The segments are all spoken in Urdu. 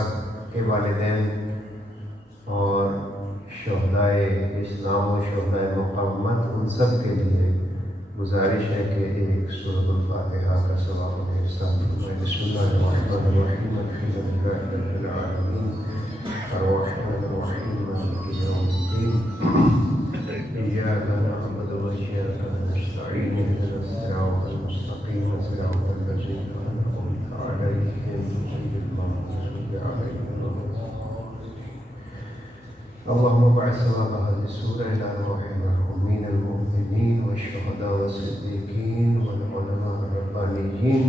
کے والدین اور شہدائے اسلام و شہدائے مقامت ان سب کے لیے گزارش ہے کہ ایک سورۃ الفاتحہ کا ثواب ہے۔ بسم اللہ الرحمن الرحیم الحمد للہ رب العالمین الرحمن الرحیم مالک یوم الدین ایاک نعبد و ایاک نستعین اهدنا الصراط المستقیم صراط الذین انعمت علیہم غیر المغضوب علیہم اللهم ابعث ثواب هذه السورة إلى أرواح المرحومين المؤمنين والشهداء والصديقين والعلماء الربانيين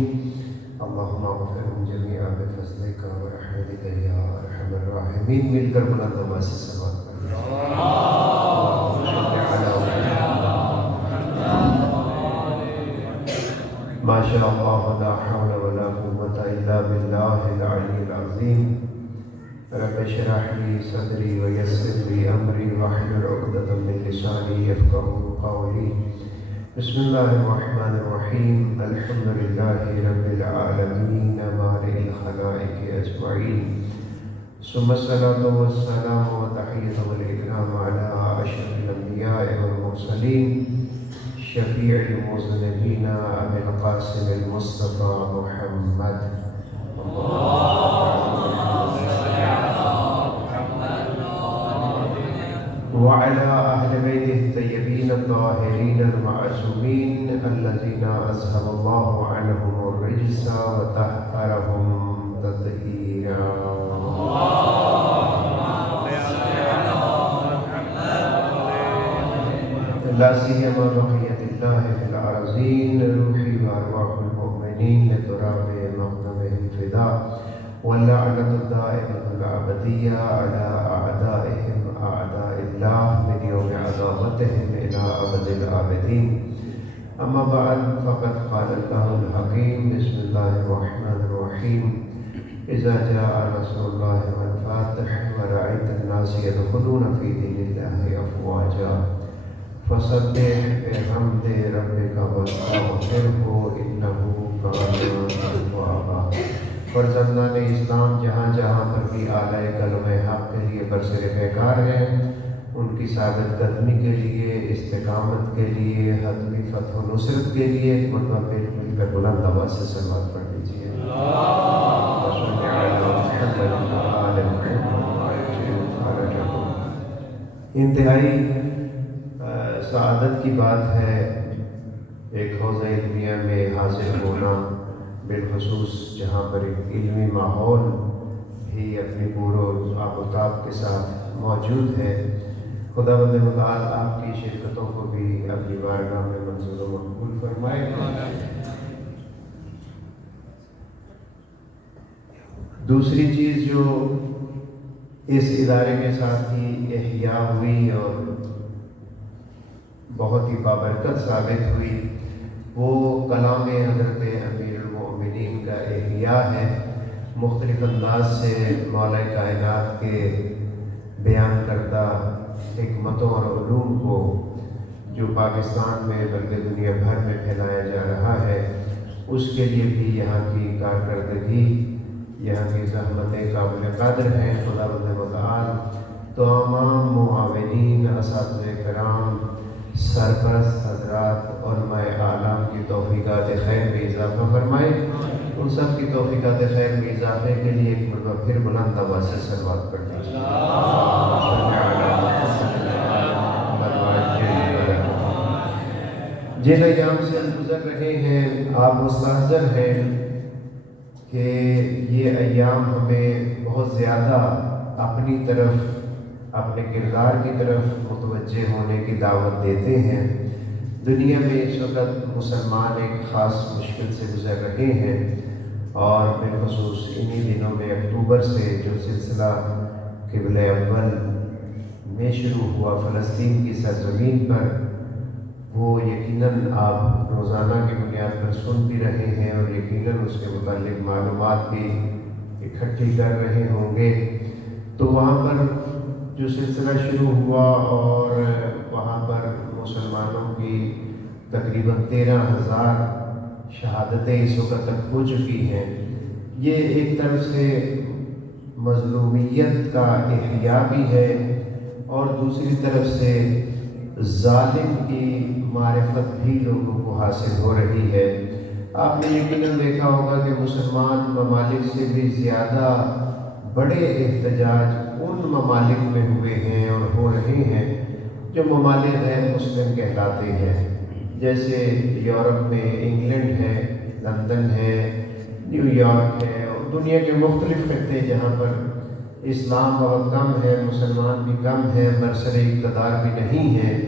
اللهم اغفرهم جميعا بفضلك ورحمتك يا أرحم الراحمين۔ مل کر بلند آواز سے صلوات پڑھیں۔ ما شاء الله لا حول ولا قوة إلا بالله العلي العظيم۔ رب اشرح لي صدري ويسر لي أمري واحلل عقدة من لساني يفقهوا قولي۔ بسم الله الرحمن الرحيم الحمد لله رب العالمين مالك الخلائق أجمعين، ثم الصلاة والسلام والتحية والإكرام على أشرف الأنبياء والمرسلين شفيع المذنبين أبي القاسم المصطفى محمد وعلى أهل بيته الطيبين الطاهرين المعصومين الذين أذهب الله عنهم الرجس وطهرهم تطهيرا۔ لا سيما بقية الله في الأرضين روحي وأرواح المؤمنين لتراب مقدمهم الفداء، واللعنة الدائمة الأبدية على أعدائهم أعداء الله من يوم عداوتهم إلى أبد الآبدين۔ أما بعد فقد قال الله الحكيم بسم الله الرحمن الرحيم إذا جاء نصر الله والفتح ورأيت الناس يدخلون في دين الله أفواجا فسبح بحمد ربك واستغفره إنه كان توابا۔ فرزندان اسلام جہاں جہاں پر بھی اعلی کلمہ حق کے لیے برسر پیکار ہیں، ان کی ثابت قدمی کے لیے، استقامت کے لیے، حتمی فتح و نصرت کے لیے ایک مرتبہ پھر مل کر بلند آواز سے صلوات پڑھ لیجیے۔ انتہائی سعادت کی بات ہے ایک حوزہ علمیہ میں حاصل ہونا، بالخصوص جہاں پر ایک علمی ماحول بھی اپنی پور و آب و تاب کے ساتھ موجود ہے۔ خداوند متعال آپ کی شرکتوں کو بھی اپنی بارگاہ میں منظور و مقبول فرمائے۔ دوسری چیز جو اس ادارے کے ساتھ ہی احیاء ہوئی اور بہت ہی بابرکت ثابت ہوئی، وہ کلام حضرت امیر المؤمنین کا احیاء ہے۔ مختلف انداز سے مولا کائنات کے بیان کردہ حکمتوں اور علوم کو جو پاکستان میں بلکہ دنیا بھر میں پھیلایا جا رہا ہے، اس کے لیے بھی یہاں کی کارکردگی، یہاں کی زحمتیں قابل قدر ہیں۔ خداوند متعال تمام معاونین، اساتذہ کرام، سرپرست حضرات، علماء اعلام کی توفیقات خیر میں اضافہ فرمائے۔ ان سب کی توفیقات خیر میں اضافے کے لیے ایک مرتبہ پھر بلند آواز سے صلوات پڑھ لیجیے۔ جن ایام سے ہم گزر رہے ہیں، آپ مستحضر ہیں کہ یہ ایام ہمیں بہت زیادہ اپنی طرف، اپنے کردار کی طرف متوجہ ہونے کی دعوت دیتے ہیں۔ دنیا میں اس وقت مسلمان ایک خاص مشکل سے گزر رہے ہیں، اور بالخصوص انہی دنوں میں اکتوبر سے جو سلسلہ قبلہ اول میں شروع ہوا فلسطین کی سرزمین پر، وہ یقیناً آپ روزانہ کی بنیاد پر سن بھی رہے ہیں اور یقیناً اس کے متعلق معلومات بھی اکٹھی کر رہے ہوں گے۔ تو وہاں پر جو سلسلہ شروع ہوا اور وہاں پر مسلمانوں کی تقریباً 13,000 شہادتیں اس وقت تک ہو چکی ہیں، یہ ایک طرف سے مظلومیت کا احیا بھی ہے، اور دوسری طرف سے ظالم کی معرفت بھی لوگوں کو حاصل ہو رہی ہے۔ آپ نے یقیناً دیکھا ہوگا کہ مسلمان ممالک سے بھی زیادہ بڑے احتجاج ان ممالک میں ہوئے ہیں اور ہو رہے ہیں جو ممالک غیر مسلم کہلاتے ہیں، جیسے یورپ میں انگلینڈ ہے، لندن ہے، نیو یارک ہے، اور دنیا کے مختلف خطے جہاں پر اسلام بہت کم ہے، مسلمان بھی کم ہیں، برسر اقتدار بھی نہیں ہیں،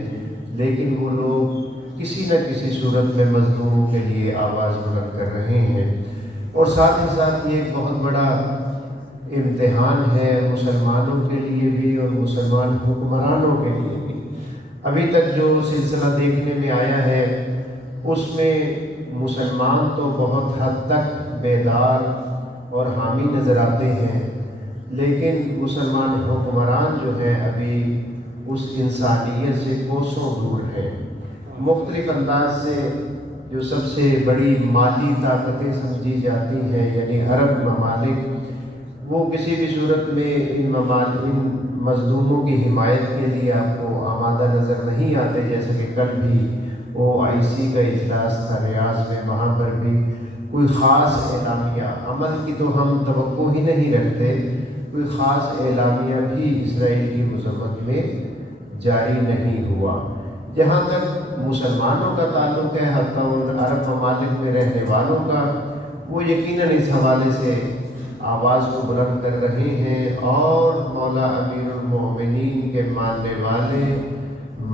لیکن وہ لوگ کسی نہ کسی صورت میں مظلوموں کے لیے آواز بلند کر رہے ہیں۔ اور ساتھ ہی ساتھ یہ ایک بہت بڑا امتحان ہے مسلمانوں کے لیے بھی اور مسلمان حکمرانوں کے لیے بھی۔ ابھی تک جو سلسلہ دیکھنے میں آیا ہے اس میں مسلمان تو بہت حد تک بیدار اور حامی نظر آتے ہیں، لیکن مسلمان حکمران جو ہے ابھی اس انسانیت سے کوسوں دور ہے۔ مختلف انداز سے جو سب سے بڑی مالی طاقتیں سمجھی جاتی ہیں، یعنی عرب ممالک، وہ کسی بھی صورت میں ان مظلوموں کی حمایت کے لیے آپ کو آمادہ نظر نہیں آتے۔ جیسے کہ کل بھی OIC کا اجلاس تھا ریاض میں، وہاں پر بھی کوئی خاص اعلامیہ، عمل کی تو ہم توقع ہی نہیں رکھتے، کوئی خاص اعلامیہ بھی اسرائیل کی مذمت میں جاری نہیں ہوا۔ جہاں تک مسلمانوں کا تعلق ہے، حتیٰ ان عرب ممالک میں رہنے والوں کا، وہ یقیناً اس حوالے سے آواز کو بلند کر رہے ہیں، اور مولا امیر المومنین کے ماننے والے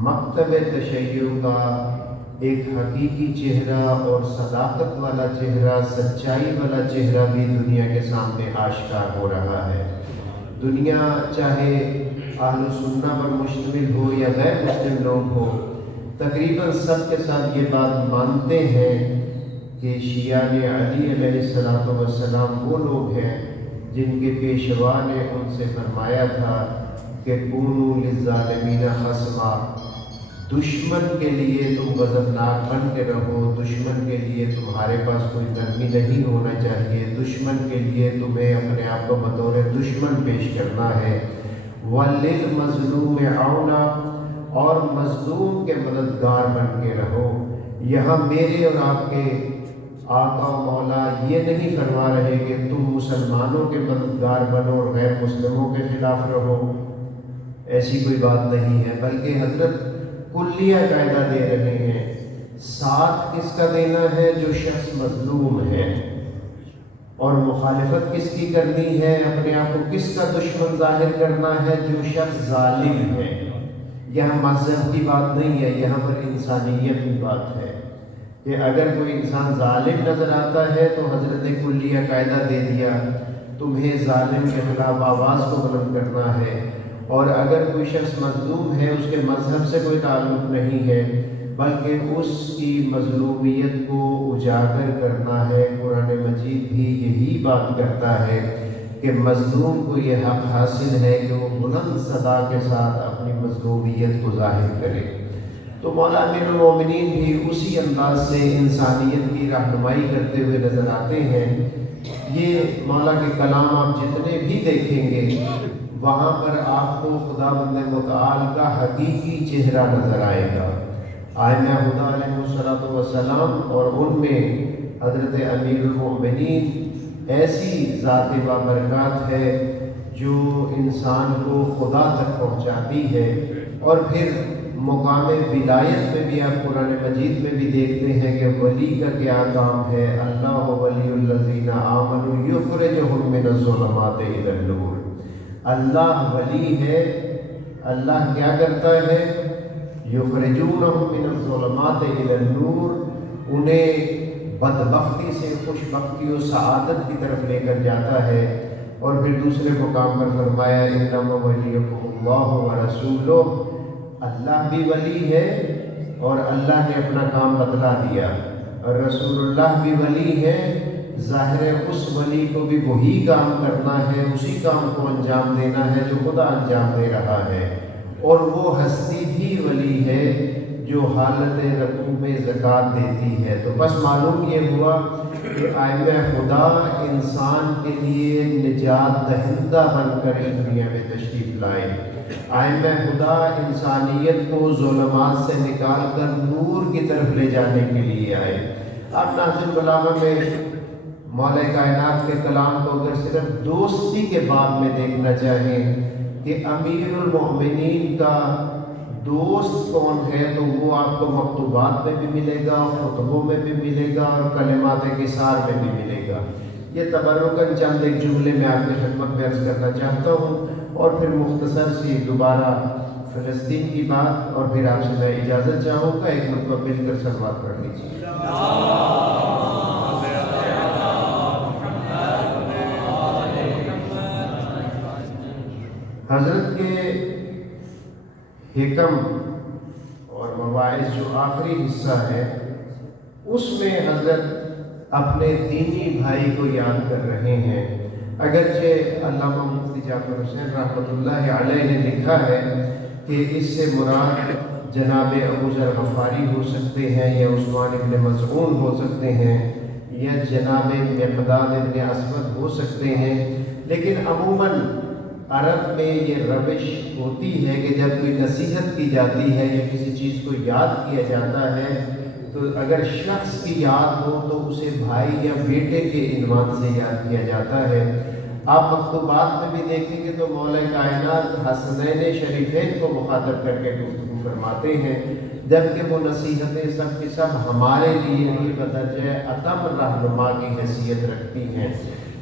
مکتب تشیع کا ایک حقیقی چہرہ اور صداقت والا چہرہ، سچائی والا چہرہ بھی دنیا کے سامنے آشکار ہو رہا ہے۔ دنیا چاہے اہل سنہ پر مشتمل ہو یا غیر مسلم لوگ ہو، تقریباً سب کے ساتھ یہ بات مانتے ہیں کہ شیعہ علی علیہ السلام وہ لوگ ہیں جن کے پیشوا نے ان سے فرمایا تھا کہ کونوا للظالمین خصما، دشمن کے لیے تم غضبناک بن کے رہو، دشمن کے لیے تمہارے پاس کوئی نرمی نہیں ہونا چاہیے، دشمن کے لیے تمہیں اپنے آپ کو بطور دشمن پیش کرنا ہے۔ وَلِلْمَظْلُومِ عَوْنًا، اور مظلوم کے مددگار بن کے رہو۔ یہاں میرے اور آپ کے آقا و مولا یہ نہیں فرما رہے کہ تم مسلمانوں کے مددگار بنو اور غیر مسلموں کے خلاف رہو، ایسی کوئی بات نہیں ہے، بلکہ حضرت کلیہ قاعدہ دے رہے ہیں۔ ساتھ کس کا دینا ہے؟ جو شخص مظلوم ہے، اور مخالفت کس کی کرنی ہے؟ اپنے آپ کو کس کا دشمن ظاہر کرنا ہے؟ جو شخص ظالم ہے۔ یہاں مذہب کی بات نہیں ہے، یہاں پر انسانیت کی بات ہے کہ اگر کوئی انسان ظالم نظر آتا ہے تو حضرت کلیہ قاعدہ دے دیا، تمہیں ظالم کے خلاف آواز کو بلند کرنا ہے۔ اور اگر کوئی شخص مظلوم ہے، اس کے مذہب سے کوئی تعلق نہیں ہے، بلکہ اس کی مظلومیت کو اجاگر کرنا ہے۔ قرآن مجید بھی یہی بات کرتا ہے کہ مظلوم کو یہ حق حاصل ہے کہ وہ بلند صدا کے ساتھ اپنی مظلومیت کو ظاہر کرے۔ تو مولا امیر المومنین بھی اسی انداز سے انسانیت کی رہنمائی کرتے ہوئے نظر آتے ہیں۔ یہ مولا کے کلام آپ جتنے بھی دیکھیں گے، وہاں پر آپ کو خداوند متعال کا حقیقی چہرہ نظر آئے گا۔ آئمہ خدا علیہ السلام، اور ان میں حضرت امیر المومنین ایسی ذات بابرکات ہے جو انسان کو خدا تک پہنچاتی ہے۔ اور پھر مقام ولایت میں بھی آپ قرآن مجید میں بھی دیکھتے ہیں کہ ولی کا کیا کام ہے۔ اللہ ولی الذین آمنوا یخرجہم من الظلمات الی النور۔ اللہ ولی ہے، اللہ کیا کرتا ہے؟ یخرجونہم من الظلمات الی النور، انہیں بدبختی سے خوشبختی و سعادت کی طرف لے کر جاتا ہے۔ اور پھر دوسرے مقام پر فرمایا انما ولیکم اللہ ورسولہ، اللہ بھی ولی ہے اور اللہ نے اپنا کام بتلا دیا، اور رسول اللہ بھی ولی ہے۔ ظاہر ہے اس ولی کو بھی وہی کام کرنا ہے، اسی کام کو انجام دینا ہے جو خدا انجام دے رہا ہے۔ اور وہ ہستی بھی ولی ہے جو حالت رکوع میں زکوٰۃ دیتی ہے۔ تو بس معلوم یہ ہوا کہ آئمہ خدا انسان کے لیے نجات دہندہ بن کر اس دنیا میں تشریف لائے۔ آئمہ خدا انسانیت کو ظلمات سے نکال کر نور کی طرف لے جانے کے لیے آئے۔ آپ نہج البلاغہ میں مولا کائنات کے کلام کو اگر صرف دوستی کے باب میں دیکھنا چاہیں کہ امیر المؤمنین کا دوست کون ہے، تو وہ آپ کو مکتوبات میں بھی ملے گا، خطبوں میں بھی ملے گا، اور کلمات قصار میں بھی ملے گا۔ یہ تبرکاً چند ایک جملے میں آپ کی خدمت میں عرض کرنا چاہتا ہوں، اور پھر مختصر سی دوبارہ فلسطین کی بات، اور پھر آپ سے میں اجازت چاہوں گا۔ ایک مرتبہ مل کر صلوات پڑھ لیجیے۔ حضرت کے حکم اور مواعظ جو آخری حصہ ہے، اس میں حضرت اپنے دینی بھائی کو یاد کر رہے ہیں۔ اگرچہ علامہ مفتی جعفر حسین رحمۃ اللہ علیہ نے لکھا ہے کہ اس سے مراد جناب ابو ذر غفاری ہو سکتے ہیں، یا عثمان ابن مظعون ہو سکتے ہیں، یا جناب مقداد ابن اسود ہو سکتے ہیں، لیکن عموماً عرب میں یہ روش ہوتی ہے کہ جب کوئی نصیحت کی جاتی ہے یا کسی چیز کو یاد کیا جاتا ہے، تو اگر شخص کی یاد ہو تو اسے بھائی یا بیٹے کے عنوان سے یاد کیا جاتا ہے۔ آپ مکتوبات میں بھی دیکھیں گے تو مولا کائنات حسنین شریفین کو مخاطب کر کے گفتگو فرماتے ہیں، جبکہ وہ نصیحتیں سب کی سب ہمارے لیے بھی بدرجہ اتم رہنما کی حیثیت رکھتی ہیں۔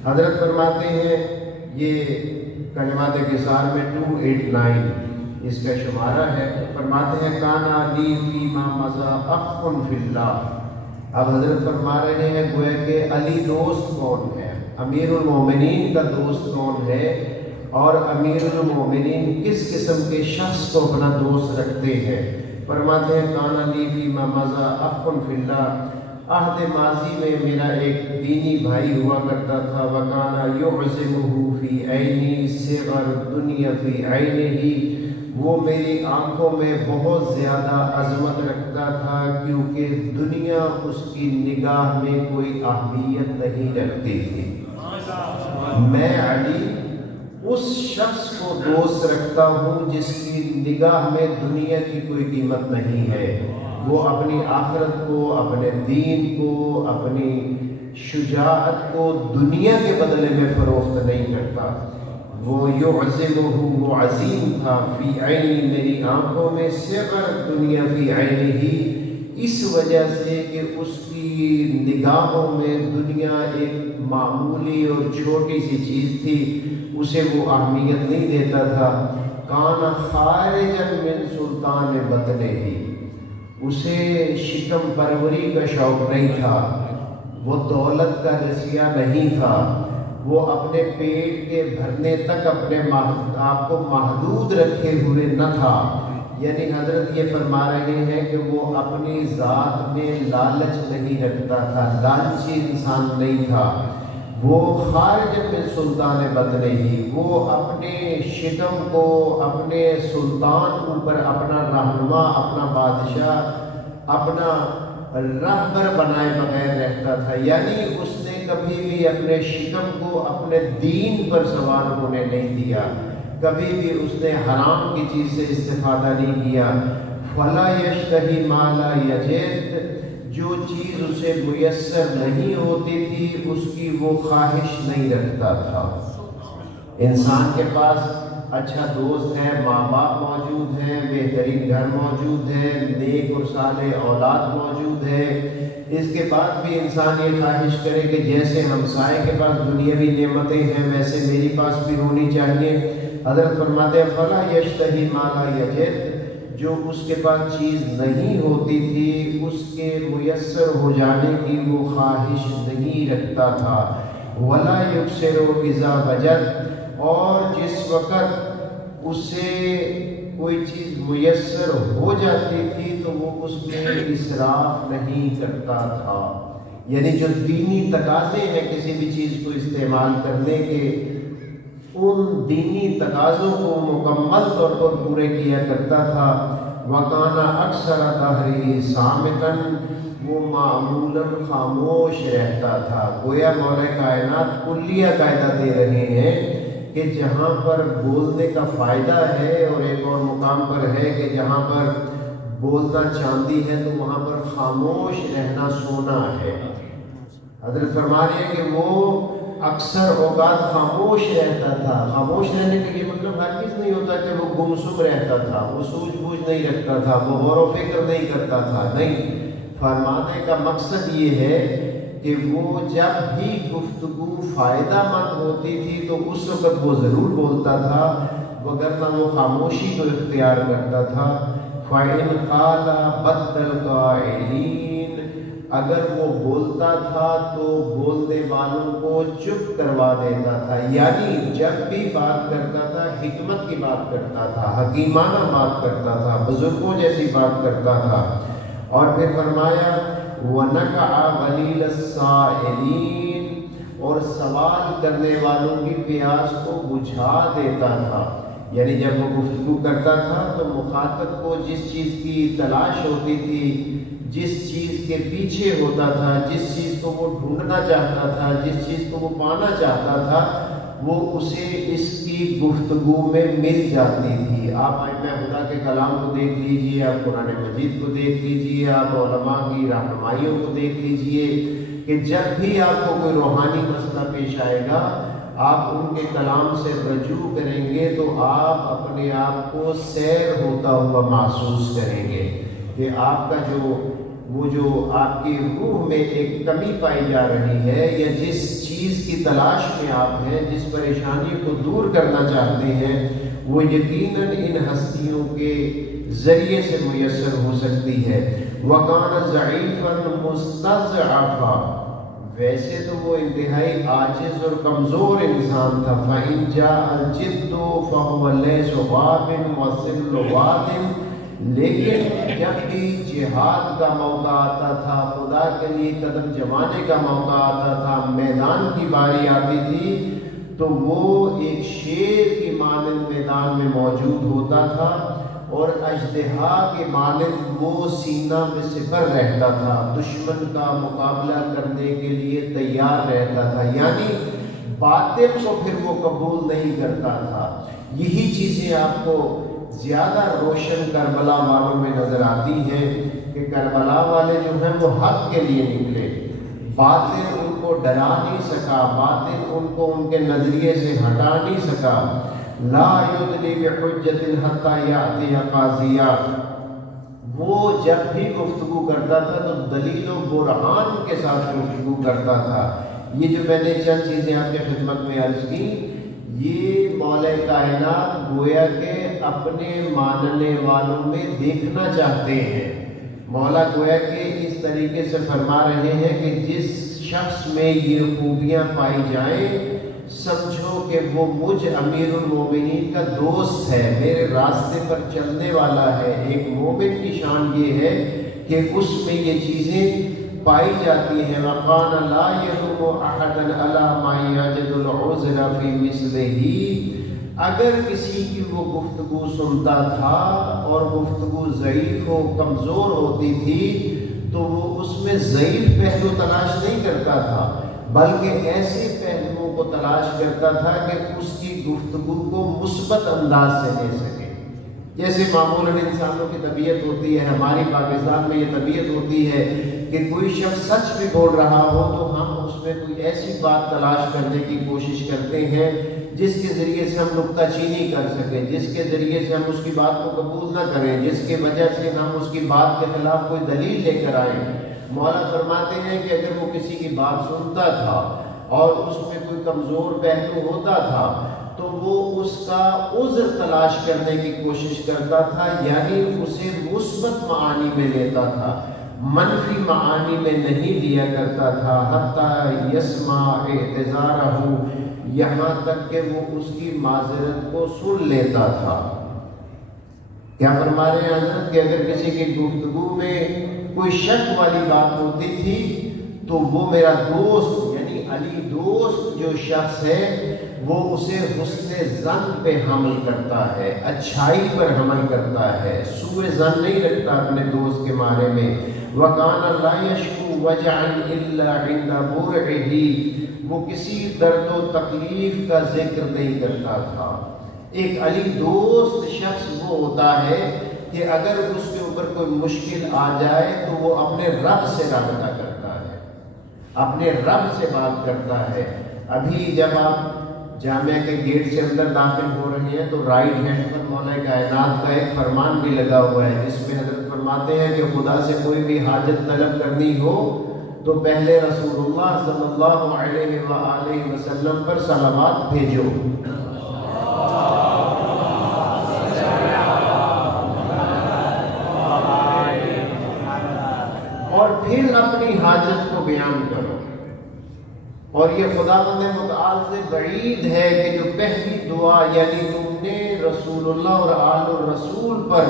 حضرت فرماتے ہیں، یہ کلمات قصار میں 289 اس کا شمارہ ہے، فرماتے ہیں کانا لی فیما مضی اخ فی اللہ۔ اب حضرت فرما رہے ہیں گویا کہ علی دوست کون ہے، امیر المومنین کا دوست کون ہے، اور امیر المومنین کس قسم کے شخص کو اپنا دوست رکھتے ہیں۔ فرماتے ہیں کانا لی فیما مضی اخ فی اللہ، عہد ماضی میں میرا ایک دینی بھائی ہوا کرتا تھا، وَكَانَ يُعْزِمُهُ فِي عَيْنِي صِغَرُ الدُّنْيَا فِي عَيْنِهِ، وہ میری آنکھوں میں بہت زیادہ عظمت رکھتا تھا، کیونکہ دنیا اس کی نگاہ میں کوئی اہمیت نہیں رکھتی تھی۔ میں علی اس شخص کو دوست رکھتا ہوں جس کی نگاہ میں دنیا کی کوئی قیمت نہیں ہے۔ وہ اپنی آخرت کو، اپنے دین کو، اپنی شجاعت کو دنیا کے بدلے میں فروخت نہیں کرتا۔ وہ یعظمہ، وہ عظیم تھا، فی عینی، میری آنکھوں میں، صغر دنیا فی عینہ، اس وجہ سے کہ اس کی نگاہوں میں دنیا ایک معمولی اور چھوٹی سی چیز تھی، اسے وہ اہمیت نہیں دیتا تھا۔ کان خارجا من سلطان بطنہ، اسے شکم پروری کا شوق نہیں تھا، وہ دولت کا رسیہ نہیں تھا، وہ اپنے پیٹ کے بھرنے تک اپنے آپ کو محدود رکھے ہوئے نہ تھا۔ یعنی حضرت یہ فرما رہے ہیں کہ وہ اپنی ذات میں لالچ نہیں رکھتا تھا، لالچی انسان نہیں تھا۔ وہ خارج میں سلطان بدن ہی، وہ اپنے شکم کو اپنے سلطان اوپر اپنا رہنما، اپنا بادشاہ، اپنا رہبر بنائے بغیر رہتا تھا۔ یعنی اس نے کبھی بھی اپنے شکم کو اپنے دین پر سوار ہونے نہیں دیا، کبھی بھی اس نے حرام کی چیز سے استفادہ نہیں کیا۔ فلا یشتہی ما لا یجد، جو چیز اسے میسر نہیں ہوتی تھی اس کی وہ خواہش نہیں رکھتا تھا۔ انسان کے پاس اچھا دوست ہے، ماں باپ موجود ہیں، بہترین گھر موجود ہے، نیک اور صالح اولاد موجود ہے، اس کے بعد بھی انسان یہ خواہش کرے کہ جیسے ہمسائے کے پاس دنیاوی نعمتیں ہیں ویسے میری پاس بھی ہونی چاہیے۔ حضرت فرماتے ہیں فلا یشتہی ما لا یجد، جو اس کے پاس چیز نہیں ہوتی تھی اس کے میسر ہو جانے کی وہ خواہش نہیں رکھتا تھا۔ ولا یکثر اذا وجد، اور جس وقت اسے کوئی چیز میسر ہو جاتی تھی تو وہ اس میں اسراف نہیں کرتا تھا۔ یعنی جو دینی تقاضے ہیں کسی بھی چیز کو استعمال کرنے کے، ان دینی تقاضوں کو مکمل طور پر پورے کیا کرتا تھا۔ وَكَانَ أَكْثَرَ دَهْرِهِ صَامِتًا، وہ معمولاً خاموش رہتا تھا۔ گویا مولا کائنات کلیہ قاعدہ دے رہے ہیں کہ جہاں پر بولنے کا فائدہ ہے، اور ایک اور مقام پر ہے کہ جہاں پر بولنا چاندی ہے تو وہاں پر خاموش رہنا سونا ہے۔ حضرت فرما رہے ہیں کہ وہ اکثر اوقات خاموش رہتا تھا۔ خاموش رہنے کا یہ مطلب ہرگز نہیں ہوتا کہ وہ گمسم رہتا تھا، وہ سوجھ بوجھ نہیں رکھتا تھا، وہ غور و فکر نہیں کرتا تھا، نہیں۔ فرمانے کا مقصد یہ ہے کہ وہ جب بھی گفتگو فائدہ مند ہوتی تھی تو اس وقت وہ ضرور بولتا تھا، وگرنہ وہ خاموشی کو اختیار کرتا تھا۔ فَإِنْ قَالَ بَدَّ الْقَائِلِينَ، اگر وہ بولتا تھا تو بولنے والوں کو چپ کروا دیتا تھا، یعنی جب بھی بات کرتا تھا حکمت کی بات کرتا تھا، حکیمانہ بات کرتا تھا، بزرگوں جیسی بات کرتا تھا۔ اور پھر فرمایا وَنَكَعَ غَلِيلَ السَّائِلِينَ، اور سوال کرنے والوں کی پیاس کو بجھا دیتا تھا۔ یعنی جب وہ گفتگو کرتا تھا تو مخاطب کو جس چیز کی تلاش ہوتی تھی، جس چیز کے پیچھے ہوتا تھا، جس چیز کو وہ ڈھونڈنا چاہتا تھا، جس چیز کو وہ پانا چاہتا تھا، وہ اسے اس کی گفتگو میں مل جاتی تھی۔ آپ ائمہ خدا کے کلام کو دیکھ لیجئے، آپ قرآن مجید کو دیکھ لیجئے، آپ علماء کی رہنمائیوں کو دیکھ لیجئے کہ جب بھی آپ کو کوئی روحانی مسئلہ پیش آئے گا، آپ ان کے کلام سے رجوع کریں گے تو آپ اپنے آپ کو سیر ہوتا ہوا محسوس کریں گے کہ آپ کا جو آپ کی روح میں ایک کمی پائی جا رہی ہے، یا جس چیز کی تلاش میں آپ ہیں، جس پریشانی کو دور کرنا چاہتے ہیں، وہ یقیناً ان ہستیوں کے ذریعے سے میسر ہو سکتی ہے۔ وَكَانَ ضَعِيفًا مُسْتَضْعَفًا، ویسے تو وہ انتہائی عاجز اور کمزور انسان تھا۔ فَإِنْ جَاءَ الْجِدُّ فَهُوَ لَيْسُ غَابٍ وَسِلُّ وَادٍ، لیکن جب بھی جہاد کا موقع آتا تھا، خدا کے لیے قدم جمانے کا موقع آتا تھا، میدان کی باری آتی تھی، تو وہ ایک شیر کی مانند میدان میں موجود ہوتا تھا، اور اژدہا کے مانند وہ سینہ میں سپر رہتا تھا، دشمن کا مقابلہ کرنے کے لیے تیار رہتا تھا، یعنی باطل کو پھر وہ قبول نہیں کرتا تھا۔ یہی چیزیں آپ کو زیادہ روشن کربلا والوں میں نظر آتی ہیں کہ کربلا والے جو ہیں وہ حق کے لیے نکلے، باطل ان کو ڈرا نہیں سکا، باطل ان کو ان کے نظریے سے ہٹا نہیں سکا۔ لا یدلی بحجت حتی یأتی قاضیا، وہ جب بھی گفتگو کرتا تھا تو دلیل و برہان کے ساتھ گفتگو کرتا تھا۔ یہ جو میں نے چند چیزیں آپ کی خدمت میں عرض کی، یہ مولا کائنات گویا کہ اپنے ماننے والوں میں دیکھنا چاہتے ہیں۔ مولا گویا کہ اس طریقے سے فرما رہے ہیں کہ جس شخص میں یہ خوبیاں پائی جائیں، سمجھو کہ وہ مجھ امیر المومنین کا دوست ہے، میرے راستے پر چلنے والا ہے۔ ایک مومن کی شان یہ ہے کہ اس میں یہ چیزیں پائی جاتی ہیں۔ وَقَانَ لَا يَلُومُ أَحَدًا عَلَىٰ مَا يَجِدُ الْعُذْرَ فِي مِثْلِهِ، اگر کسی کی وہ گفتگو سنتا تھا اور گفتگو ضعیف و کمزور ہوتی تھی تو وہ اس میں ضعیف پہلو تلاش نہیں کرتا تھا، بلکہ ایسے پہلوؤں کو تلاش کرتا تھا کہ اس کی گفتگو کو مثبت انداز سے لے سکے۔ جیسے معمولاً انسانوں کی طبیعت ہوتی ہے، ہماری پاکستان میں یہ طبیعت ہوتی ہے کہ کوئی شخص سچ بھی بول رہا ہو تو ہم اس میں کوئی ایسی بات تلاش کرنے کی کوشش کرتے ہیں جس کے ذریعے سے ہم نکتہ چینی کر سکیں، جس کے ذریعے سے ہم اس کی بات کو قبول نہ کریں، جس کی وجہ سے ہم اس کی بات کے خلاف کوئی دلیل لے کر آئیں۔ مولا فرماتے ہیں کہ اگر وہ کسی کی بات سنتا تھا اور اس میں کوئی کمزور پہلو ہوتا تھا تو وہ اس کا عذر تلاش کرنے کی کوشش کرتا تھا، یعنی اسے مثبت معانی میں لیتا تھا، منفی معانی میں نہیں لیا کرتا تھا۔ حتی یسمع اعتذارہ، یہاں تک کہ وہ اس کی معذرت کو سن لیتا تھا۔ کیا فرما رہے ہیں حضرت کہ اگر کسی کی گفتگو میں کوئی شک والی بات ہوتی تھی تو وہ میرا دوست یعنی علی دوست جو شخص ہے وہ اسے حسن ظن پہ حمل کرتا ہے، اچھائی پر حمل کرتا ہے، سوء ظن نہیں رکھتا اپنے دوست کے بارے میں۔ وَكَانَ لَا يَشْكُو وَجْعًا إِلَّا عِنْدَ بُرْعِهِ، وہ کسی درد و تکلیف کا ذکر نہیں کرتا تھا۔ ایک علی دوست شخص وہ ہوتا ہے کہ اگر اس کے اوپر کوئی مشکل آ جائے تو وہ اپنے رب سے رابطہ کرتا ہے، اپنے رب سے بات کرتا ہے۔ ابھی جب آپ جامعہ کے گیٹ سے اندر داخل ہو رہے ہیں تو رائٹ ہینڈ پر مولا کائنات کا ایک فرمان بھی لگا ہوا ہے، جس میں حضرت فرماتے ہیں کہ خدا سے کوئی بھی حاجت طلب کرنی ہو تو پہلے رسول اللہ صلی اللہ علیہ وآلہ وسلم پر صلوات بھیجو، اور پھر اپنی حاجت کو بیان کرو۔ اور یہ خداوند متعال سے بعید ہے کہ جو پہلی دعا یعنی تم نے رسول اللہ اور آل الرسول پر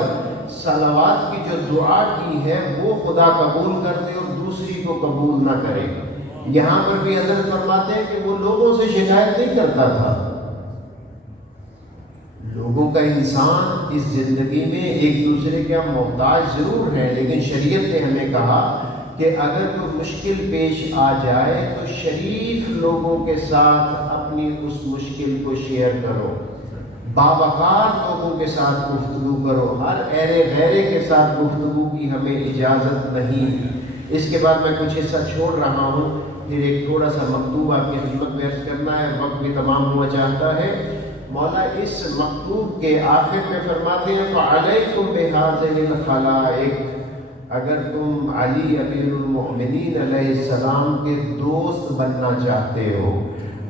صلوات کی جو دعا کی ہے وہ خدا قبول کر دے اور دوسری کو قبول نہ کرے۔ یہاں پر بھی حضرت فرماتے ہیں کہ وہ لوگوں سے شکایت نہیں کرتا تھا۔ لوگوں کا انسان اس زندگی میں ایک دوسرے کا محتاج ضرور ہے، لیکن شریعت نے ہمیں کہا کہ اگر کوئی مشکل پیش آ جائے تو شریف لوگوں کے ساتھ اپنی اس مشکل کو شیئر کرو، باوقار لوگوں کے ساتھ گفتگو کرو، ہر ایرے غیرے کے ساتھ گفتگو کی ہمیں اجازت نہیں۔ اس کے بعد میں کچھ حصہ چھوڑ رہا ہوں، پھر ایک تھوڑا سا مکتوب آپ کی خدمت میں عرض کرنا ہے، وقت بھی تمام ہوا چاہتا ہے۔ مولا اس مکتوب کے آخر میں فرماتے ہیں فَعَلَيْكُمْ بِهَٰذِهِ الْخَلَائِقِ، اگر تم علی امیر المؤمنین علیہ السلام کے دوست بننا چاہتے ہو،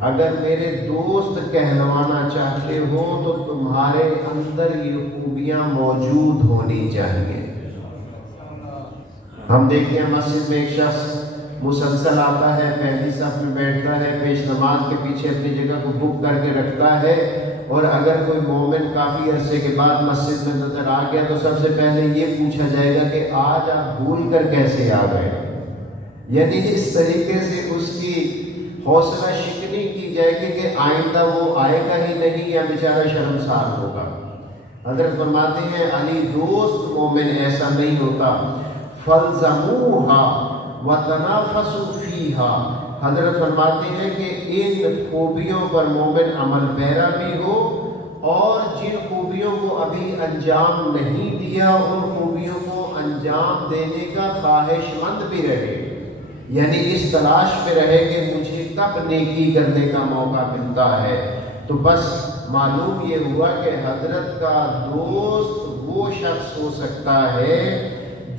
اگر میرے دوست کہلوانا چاہتے ہو تو تمہارے اندر یہ خوبیاں موجود ہونی چاہیے۔ ہم دیکھتے ہیں مسجد میں ایک شخص مسلسل آتا ہے، پہلی صف میں بیٹھتا ہے، پیش نماز کے پیچھے اپنی جگہ کو بک کر کے رکھتا ہے، اور اگر کوئی مومن کافی عرصے کے بعد مسجد میں نظر آ گیا تو سب سے پہلے یہ پوچھا جائے گا کہ آج آپ بھول کر کیسے آ گئے، یعنی اس طریقے سے اس کی حوصلہ شکنی کی جائے گی کہ آئندہ وہ آئے گا ہی نہیں یا بیچارہ شرمسار ہوگا۔ حضرت فرماتے ہیں علی دوست مومن ایسا نہیں ہوتا۔ فَالْزَمُوهَا وَتَنَافَسُوا فِيهَا، حضرت فرماتے ہیں کہ ان خوبیوں پر مومن عمل پیرا بھی ہو، اور جن خوبیوں کو ابھی انجام نہیں دیا ان خوبیوں کو انجام دینے کا خواہش مند بھی رہے، یعنی اس تلاش میں رہے کہ مجھے کب نیکی کرنے کا موقع ملتا ہے۔ تو بس معلوم یہ ہوا کہ حضرت کا دوست وہ شخص ہو سکتا ہے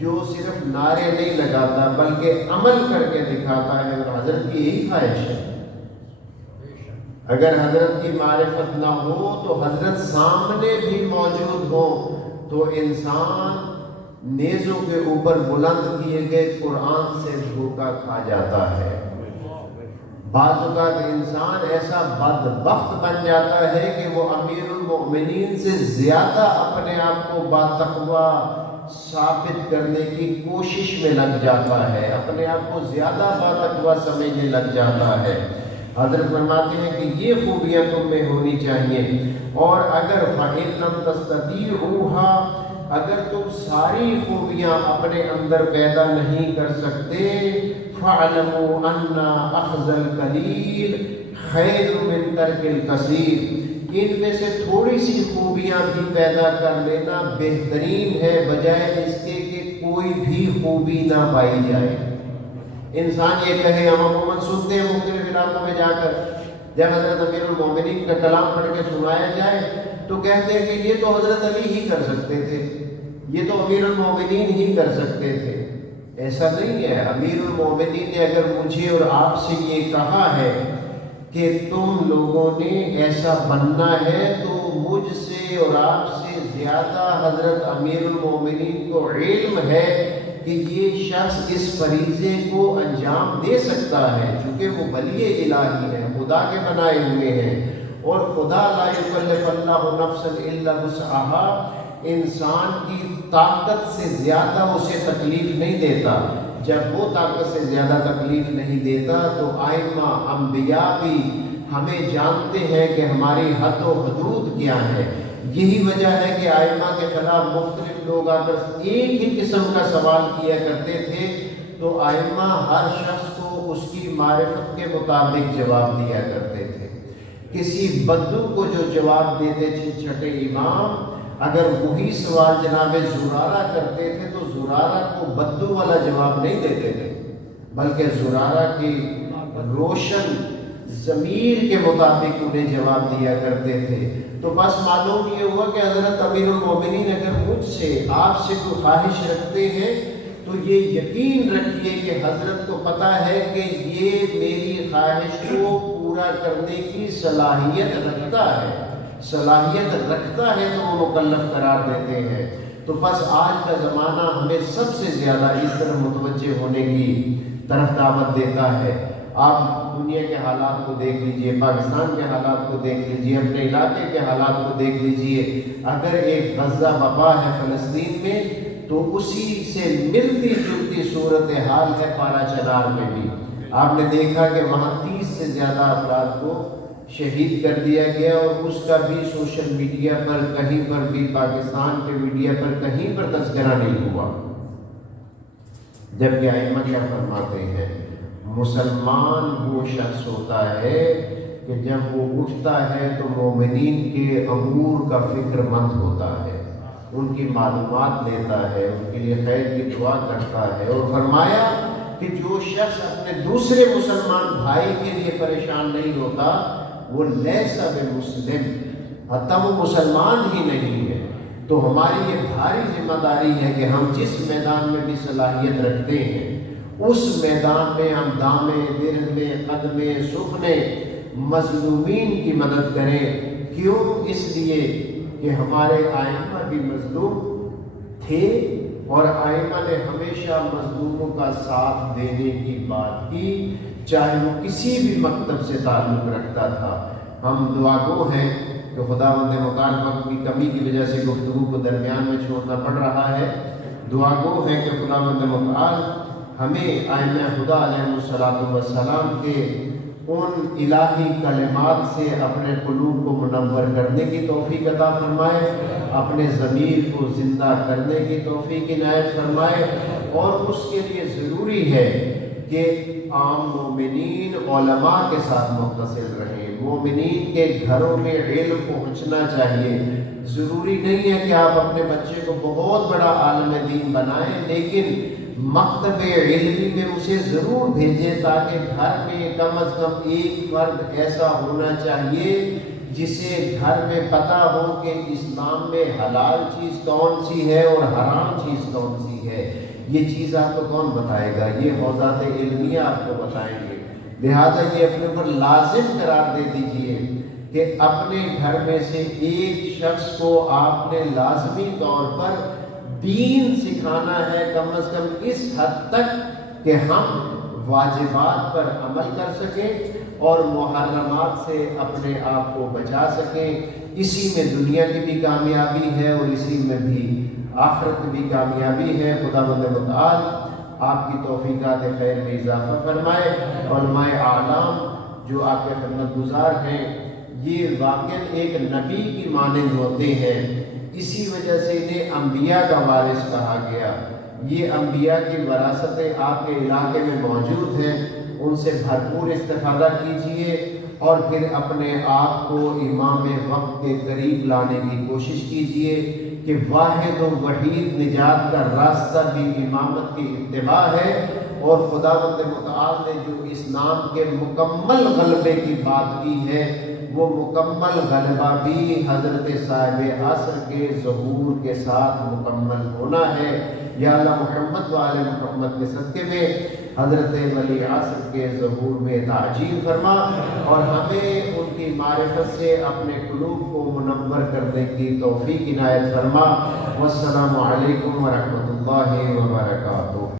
جو صرف نعرے نہیں لگاتا بلکہ عمل کر کے دکھاتا ہے، اور حضرت کی یہی خواہش ہے۔ اگر حضرت کی معرفت نہ ہو تو حضرت سامنے بھی موجود ہو تو انسان نیزوں کے اوپر بلند کیے گئے قرآن سے دھوکا کھا جاتا ہے۔ بعض اوقات انسان ایسا بدبخت بن جاتا ہے کہ وہ امیر المؤمنین سے زیادہ اپنے آپ کو باتقوا ثابت کرنے کی کوشش میں لگ جاتا ہے، اپنے آپ کو زیادہ باتقوا سمجھنے لگ جاتا ہے۔ حضرت فرماتے ہیں کہ یہ خوبیاں تم میں ہونی چاہیے، اور اگر فَإِن لَمْ تَسْتَطِيعُوهَا، اگر تم ساری خوبیاں اپنے اندر پیدا نہیں کر سکتے، فَاعْلَمُوا أَنَّ أَخْذَ الْقَلِيلِ خَيْرٌ مِنْ تَرْكِ الْكَثِيرِ، ان میں سے تھوڑی سی خوبیاں بھی پیدا کر لینا بہترین ہے بجائے اس کے کہ کوئی بھی خوبی نہ پائی جائے۔ انسان یہ کہے، ہم عموماً سنتے ہیں مختلف علاقوں میں جا کر جب حضرت امیر المومنین کا کلام پڑھ کے سنایا جائے تو کہتے ہیں کہ یہ تو حضرت علی ہی کر سکتے تھے، یہ تو امیر المومنین ہی کر سکتے تھے۔ ایسا نہیں ہے۔ امیر المومنین نے اگر مجھے اور آپ سے یہ کہا ہے کہ تم لوگوں نے ایسا بننا ہے تو مجھ سے اور آپ سے زیادہ حضرت امیر المومنین کو علم ہے کہ یہ شخص اس فریضے کو انجام دے سکتا ہے، چونکہ وہ ولی الہی ہے، خدا کے بنائے ہوئے ہیں، اور خدا لا یکلف اللہ نفسا الا وسعها انسان کی طاقت سے زیادہ اسے تکلیف نہیں دیتا۔ جب وہ طاقت سے زیادہ تکلیف نہیں دیتا تو ائمہ انبیاء بھی ہمیں جانتے ہیں کہ ہماری حد و حدود کیا ہے۔ یہی وجہ ہے کہ ائمہ کے خلاف مختلف لوگ آ کر ایک ہی قسم کا سوال کیا کرتے تھے تو ائمہ ہر شخص کو اس کی معرفت کے مطابق جواب دیا کرتے تھے۔ کسی بدو کو جو جواب دیتے تھے چھٹے امام، اگر وہی سوال جناب زرارہ کرتے تھے تو زرارہ کو بدو والا جواب نہیں دیتے تھے، بلکہ زرارہ کی روشن ضمیر کے مطابق انہیں جواب دیا کرتے تھے۔ تو بس معلوم یہ ہوا کہ حضرت امیر المومنین اگر مجھ سے آپ سے کوئی خواہش رکھتے ہیں تو یہ یقین رکھیے کہ حضرت کو پتہ ہے کہ یہ میری خواہش کو پورا کرنے کی صلاحیت رکھتا ہے تو وہ مکلف قرار دیتے ہیں۔ تو بس آج کا زمانہ ہمیں سب سے زیادہ اس طرف متوجہ ہونے کی طرف دعوت دیتا ہے۔ آپ دنیا کے حالات کو دیکھ لیجئے، پاکستان کے حالات کو دیکھ لیجئے، اپنے علاقے کے حالات کو دیکھ لیجئے۔ اگر ایک غزہ وبا ہے فلسطین میں تو اسی سے ملتی جلتی صورتحال ہے پارا چنار میں بھی۔ آپ نے دیکھا کہ وہاں 30 سے زیادہ افراد کو شہید کر دیا گیا، اور اس کا بھی سوشل میڈیا پر کہیں پر بھی، پاکستان کے میڈیا پر کہیں پر تذکرہ نہیں ہوا۔ جبکہ ائمہ کیا فرماتے ہیں؟ مسلمان وہ شخص ہوتا ہے کہ جب وہ اٹھتا ہے تو مومنین کے امور کا فکر مند ہوتا ہے، ان کی معلومات لیتا ہے، ان کے لیے خیر کی دعا کرتا ہے، اور فرمایا کہ جو شخص اپنے دوسرے مسلمان بھائی کے لیے پریشان نہیں ہوتا وہ لیس بمسلم، حتیٰ وہ مسلمان ہی نہیں ہے۔ تو ہماری یہ بھاری ذمہ داری ہے کہ ہم جس میدان میں بھی صلاحیت رکھتے ہیں اس میدان میں ہم دامے، درہمے، قدمے، سخنے مظلومین کی مدد کریں۔ کیوں؟ اس لیے کہ ہمارے ائمہ بھی مظلوم تھے، اور ائمہ نے ہمیشہ مظلوموں کا ساتھ دینے کی بات کی، چاہے وہ کسی بھی مکتب سے تعلق رکھتا تھا۔ ہم دعا گو ہیں کہ خداوند متعال وقت کی کمی کی وجہ سے گفتگو کو درمیان میں چھوڑنا پڑ رہا ہے۔ دعا گو ہے کہ خداوند متعال ہمیں ائمہ خدا علیہ السلام کے ان الہی کلمات سے اپنے قلوب کو منور کرنے کی توفیق عطا فرمائے، اپنے ضمیر کو زندہ کرنے کی توفیق عنایت فرمائے، اور اس کے لیے ضروری ہے کہ عام مومنین علماء کے ساتھ متصل رہیں، مومنین کے گھروں میں علم پہنچنا چاہیے۔ ضروری نہیں ہے کہ آپ اپنے بچے کو بہت بڑا عالم دین بنائیں، لیکن مکتب علمی میں اسے ضرور بھیجیں، تاکہ گھر میں کم از کم ایک فرد ایسا ہونا چاہیے جسے گھر میں پتہ ہو کہ اسلام میں حلال چیز کون سی ہے اور حرام چیز کون سی ہے۔ یہ چیز آپ کو کون بتائے گا؟ یہ حوزات علمیہ آپ کو بتائیں گے۔ لہٰذا یہ اپنے پر لازم قرار دے دیجئے کہ اپنے گھر میں سے ایک شخص کو آپ نے لازمی طور پر دین سکھانا ہے، کم از کم اس حد تک کہ ہم واجبات پر عمل کر سکیں اور محرمات سے اپنے آپ کو بچا سکیں۔ اسی میں دنیا کی بھی کامیابی ہے اور اسی میں بھی آخرت کی بھی کامیابی ہے۔ خداوند متعال آپ کی توفیقات خیر میں اضافہ فرمائے۔ علماء اعلام جو آپ کے خدمت گزار ہیں، یہ واقعاً ایک نبی کی مانند ہوتے ہیں، اسی وجہ سے انہیں انبیاء کا وارث کہا گیا۔ یہ انبیاء کی وراثتیں آپ کے علاقے میں موجود ہیں، ان سے بھرپور استفادہ کیجیے، اور پھر اپنے آپ کو امام وقت کے قریب لانے کی کوشش کیجیے کہ واحد و وحید نجات کا راستہ بھی امامت کی اتباع ہے، اور خداوند متعال نے جو اسلام کے مکمل غلبے کی بات کی ہے وہ مکمل غلبہ بھی حضرت صاحب عصر کے ظہور کے ساتھ مکمل ہونا ہے۔ یا اللہ محمد و آل محمد کے صدقے میں حضرت ولی عصر کے ظہور میں تعجیل فرما، اور ہمیں ان کی معرفت سے اپنے قلوب کو منور کرنے کی توفیق عنایت فرما۔ والسلام علیکم ورحمۃ اللہ وبرکاتہ۔